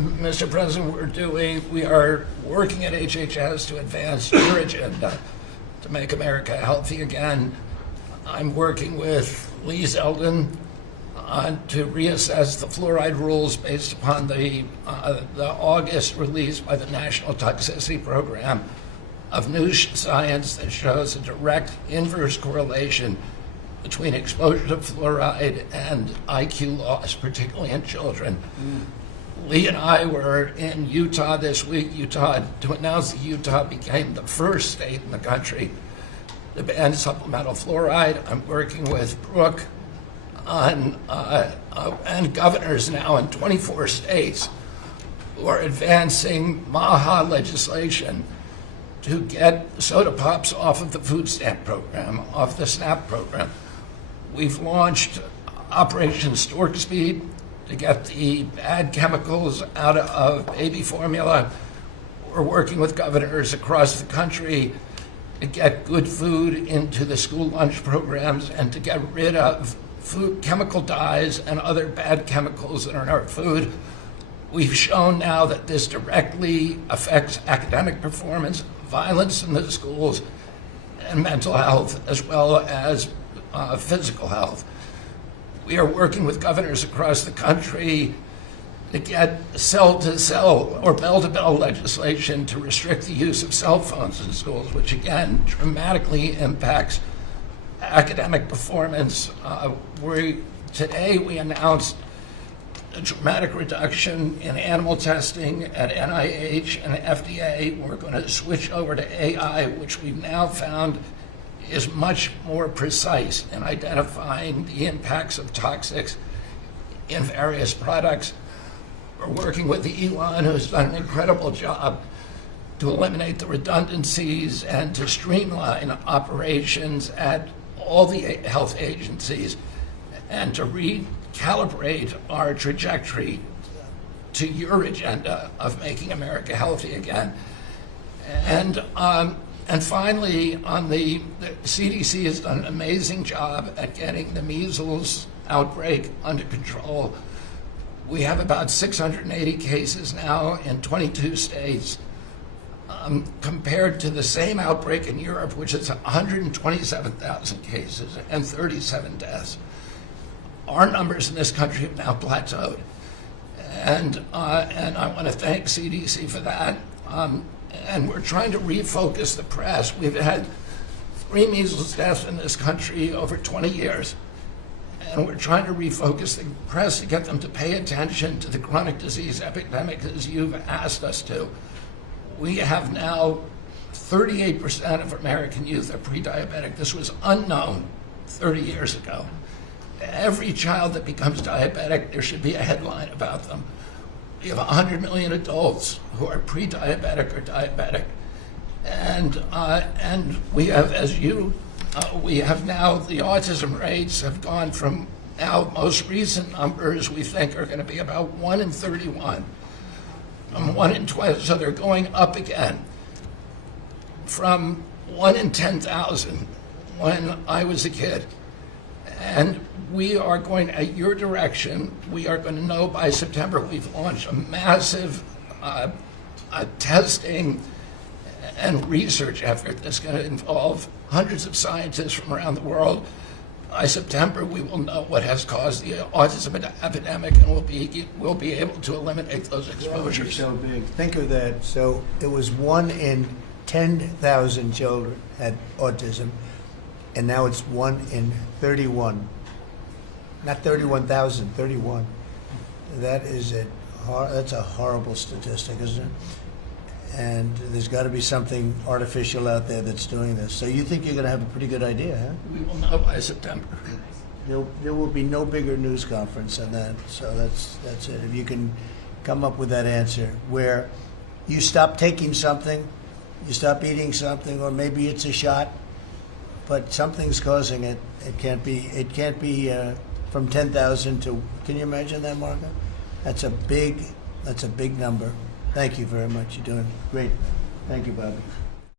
Mr. President, we are working at HHS to advance your agenda to make America healthy again. I'm working with Lee Zeldin to reassess the fluoride rules based upon the August release by the National Toxicity Program of new science that shows a direct inverse correlation between exposure to fluoride and IQ loss, particularly in children. Lee and I were in Utah this week, to announce that Utah became the first state in the country to ban supplemental fluoride. I'm working with Brooke and governors now in 24 states who are advancing MAHA legislation to get soda pops off of the food stamp program, off the SNAP program. We've launched Operation Stork Speed to get the bad chemicals out of baby formula. We're working with governors across the country to get good food into the school lunch programs and to get rid of food chemical dyes and other bad chemicals that are in our food. We've shown now that this directly affects academic performance, violence in the schools, and mental health, as well as physical health. We are working with governors across the country to get cell-to-cell or bell-to-bell legislation to restrict the use of cell phones in schools, which again dramatically impacts academic performance. Today we announced a dramatic reduction in animal testing at NIH and FDA. We're going to switch over to AI, which we've now found is much more precise in identifying the impacts of toxics in various products. We're working with Elon, who's done an incredible job to eliminate the redundancies and to streamline operations at all the health agencies and to recalibrate our trajectory to your agenda of making America healthy again. And finally, the CDC has done an amazing job at getting the measles outbreak under control. We have about 680 cases now in 22 states, compared to the same outbreak in Europe, which is 127,000 cases and 37 deaths. Our numbers in this country have now plateaued. And I want to thank CDC for that. And we're trying to refocus the press. We've had 3 measles deaths in this country over 20 years. And we're trying to refocus the press to get them to pay attention to the chronic disease epidemic as you've asked us to. We have now 38% of American youth are pre-diabetic. This was unknown 30 years ago. Every child that becomes diabetic, there should be a headline about them. We have 100 million adults who are pre-diabetic or diabetic. And we have, we have now, the autism rates have gone from now most recent numbers we think are going to be about 1 in 31. 1 in 20, so they're going up again from 1 in 10,000 when I was a kid. And we are going, at your direction, we are going to know by September. We've launched a massive testing and research effort that's going to involve hundreds of scientists from around the world. By September, we will know what has caused the autism epidemic, and we'll be able to eliminate those exposures. So big. Think of that. So it was 1 in 10,000 children had autism, and now it's 1 in 31. Not 31,000, 31. That's a horrible statistic, isn't it? And there's got to be something artificial out there that's doing this. So you think you're going to have a pretty good idea, huh? We will know by September. There will be no bigger news conference than that. So that's it. If you can come up with that answer where you stop taking something, you stop eating something, or maybe it's a shot, but something's causing it. It can't be from 10,000 to. Can you imagine that, Marco? That's a big number. Thank you very much. You're doing great. Thank you, Bobby.